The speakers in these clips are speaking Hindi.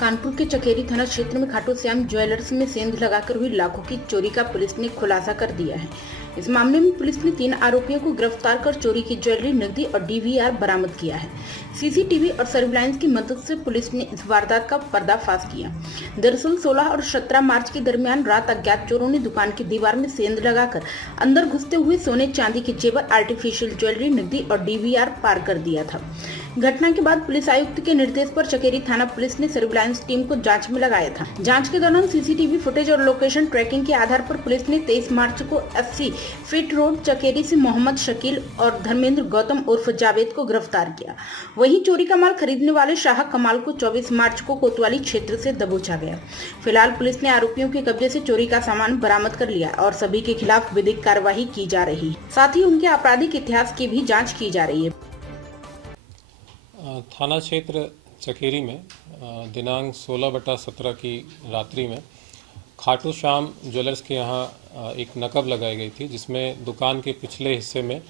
कानपुर के चकेरी थाना क्षेत्र में खाटू श्याम ज्वेलर्स में सेंध लगाकर हुई लाखों की चोरी का पुलिस ने खुलासा कर दिया है। इस मामले में पुलिस ने 3 आरोपियों को गिरफ्तार कर चोरी की ज्वेलरी, नकदी और डीवीआर बरामद किया है। सीसीटीवी और सर्विलांस की मदद से पुलिस ने इस वारदात का पर्दाफाश किया। दरअसल 16 और 17 मार्च के दरमियान रात अज्ञात चोरों ने दुकान की दीवार में सेंध लगाकर अंदर घुसते हुए सोने चांदी के जेवर, आर्टिफिशियल ज्वेलरी, नकदी और डीवीआर पार कर दिया था। घटना के बाद पुलिस आयुक्त के निर्देश पर चकेरी थाना पुलिस ने सर्विलांस टीम को जांच में लगाया था। जांच के दौरान सीसीटीवी फुटेज और लोकेशन ट्रैकिंग के आधार पर पुलिस ने 23 मार्च को 80 फीट रोड चकेरी से मोहम्मद शकील और धर्मेंद्र गौतम उर्फ जावेद को गिरफ्तार किया। वहीं चोरी का माल खरीदने वाले शाह कमाल को 24 मार्च को कोतवाली क्षेत्र से दबोचा गया। फिलहाल पुलिस ने आरोपियों के कब्जे से चोरी का सामान बरामद कर लिया और सभी के खिलाफ विधिक कार्रवाई की जा रही है। साथ ही उनके आपराधिक इतिहास की भी जाँच की जा रही है। थाना क्षेत्र चकेरी में दिनांक 16/17 की रात्रि में खाटू श्याम ज्वेलर्स के यहाँ एक नकब लगाई गई थी, जिसमें दुकान के पिछले हिस्से में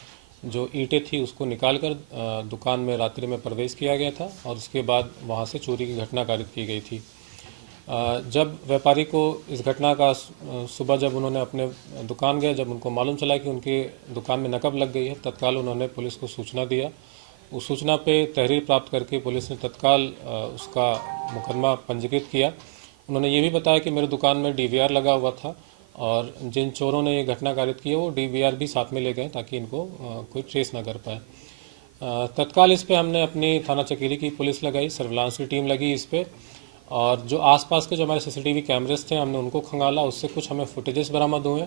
जो ईंटें थी उसको निकालकर दुकान में रात्रि में प्रवेश किया गया था और उसके बाद वहाँ से चोरी की घटना कारित की गई थी। जब व्यापारी को इस घटना का सुबह जब उन्होंने अपने दुकान गए, जब उनको मालूम चला कि उनके दुकान में नकब लग गई है, तत्काल उन्होंने पुलिस को सूचना दिया। उस सूचना पे तहरीर प्राप्त करके पुलिस ने तत्काल उसका मुकदमा पंजीकृत किया। उन्होंने ये भी बताया कि मेरे दुकान में डीवीआर लगा हुआ था और जिन चोरों ने ये घटना कारित की है वो डीवीआर भी साथ में ले गए ताकि इनको कोई ट्रेस ना कर पाए। तत्काल इस पे हमने अपनी थाना चकेरी की पुलिस लगाई, सर्विलांस की टीम लगी इस पे, और जो आसपास के जो हमारे सीसीटीवी कैमरेस थे हमने उनको खंगाला। उससे कुछ हमें फुटेजेस बरामद हुए।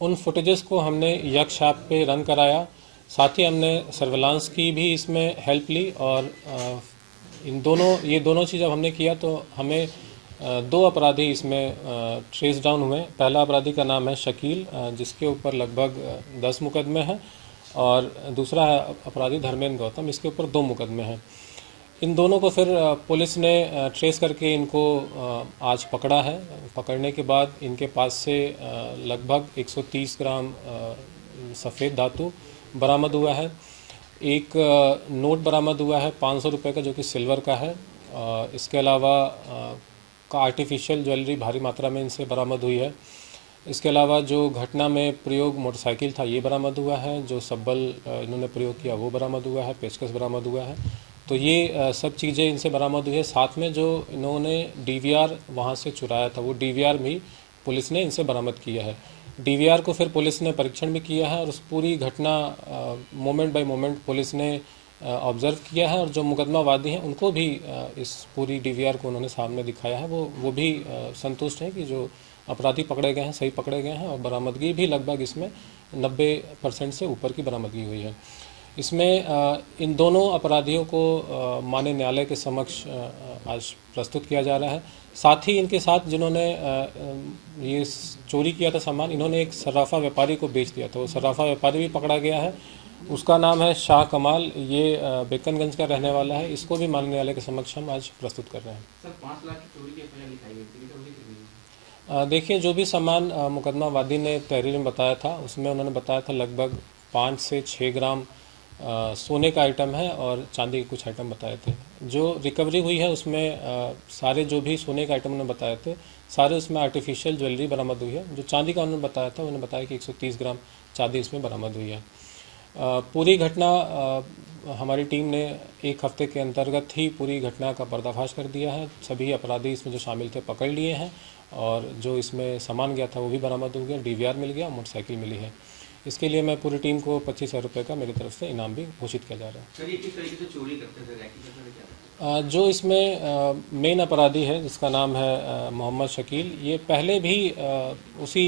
उन फुटेजेस को हमने यक्ष ऐप पे रन कराया। साथ ही हमने सर्विलांस की भी इसमें हेल्प ली और ये दोनों चीज़ जब हमने किया तो हमें 2 अपराधी इसमें ट्रेस डाउन हुए। पहला अपराधी का नाम है शकील, जिसके ऊपर लगभग 10 मुकदमे हैं, और दूसरा है अपराधी धर्मेंद्र गौतम, इसके ऊपर 2 मुकदमे हैं। इन दोनों को फिर पुलिस ने ट्रेस करके इनको आज पकड़ा है। पकड़ने के बाद इनके पास से लगभग 130 ग्राम सफ़ेद धातु बरामद हुआ है। एक नोट बरामद हुआ है 500 रुपये का, जो कि सिल्वर का है। इसके अलावा आर्टिफिशियल ज्वेलरी भारी मात्रा में इनसे बरामद हुई है। इसके अलावा जो घटना में प्रयोग मोटरसाइकिल था ये बरामद हुआ है। जो सब्बल इन्होंने प्रयोग किया वो बरामद हुआ है। पेचकस बरामद हुआ है। तो ये सब चीज़ें इनसे बरामद हुई है। साथ में जो इन्होंने डीवीआर वहाँ से चुराया था वो डीवीआर भी पुलिस ने इनसे बरामद किया है। डीवीआर को फिर पुलिस ने परीक्षण भी किया है और उस पूरी घटना मोमेंट बाय मोमेंट पुलिस ने ऑब्जर्व किया है, और जो मुकदमा वादी हैं उनको भी इस पूरी डीवीआर को उन्होंने सामने दिखाया है। वो भी संतुष्ट हैं कि जो अपराधी पकड़े गए हैं सही पकड़े गए हैं, और बरामदगी भी लगभग इसमें 90% से ऊपर की बरामदगी हुई है। इसमें इन दोनों अपराधियों को माननीय न्यायालय के समक्ष आज प्रस्तुत किया जा रहा है। साथ ही इनके साथ जिन्होंने ये चोरी किया था सामान, इन्होंने एक सर्राफा व्यापारी को बेच दिया था। वो सर्राफा व्यापारी भी पकड़ा गया है। उसका नाम है शाह कमाल, ये बेकनगंज का रहने वाला है। इसको भी माननीय न्यायालय के समक्ष हम आज प्रस्तुत कर रहे हैं। सर 5 लाख की चोरी की एफआईआर लिखाई गई थी। देखिए, जो भी सामान मुकदमा वादी ने तहरीर में बताया था उसमें उन्होंने बताया था लगभग 5 से 6 ग्राम सोने का आइटम है और चांदी के कुछ आइटम बताए थे। जो रिकवरी हुई है उसमें सारे जो भी सोने के आइटम उन्होंने बताए थे सारे उसमें आर्टिफिशियल ज्वेलरी बरामद हुई है। जो चांदी का उन्होंने बताया था उन्होंने बताया कि 130 ग्राम चांदी इसमें बरामद हुई है। पूरी घटना हमारी टीम ने 1 हफ्ते के अंतर्गत ही पूरी घटना का पर्दाफाश कर दिया है। सभी अपराधी इसमें जो शामिल थे पकड़ लिए हैं, और जो इसमें सामान गया था वो भी बरामद हो गया, डीवीआर मिल गया, मोटरसाइकिल मिली है। इसके लिए मैं पूरी टीम को 25,000 रुपये का मेरी तरफ से इनाम भी घोषित किया जा रहा है। सर ये किस तरीके से चोरी करते थे, रैकेट करते थे क्या? जो इसमें मेन अपराधी है जिसका नाम है मोहम्मद शकील, ये पहले भी उसी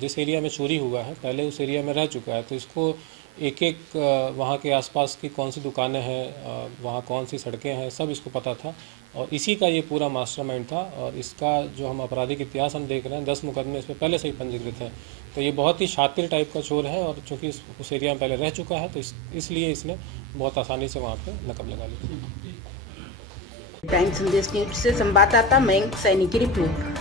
जिस एरिया में चोरी हुआ है पहले उस एरिया में रह चुका है। तो इसको एक वहाँ के आसपास की कौन सी दुकानें हैं, वहाँ कौन सी सड़कें हैं, सब इसको पता था, और इसी का ये पूरा मास्टरमाइंड था। और इसका जो हम आपराधिक इतिहास हम देख रहे हैं 10 मुकदमे इसमें पहले से ही पंजीकृत हैं। तो ये बहुत ही शातिर टाइप का चोर है, और चूँकि उस एरिया में पहले रह चुका है तो इसलिए इसने बहुत आसानी से वहाँ पे नकब लगा ली। प्राइम संदेश न्यूज से संवाददाता मयंक सैनी की रिपोर्ट।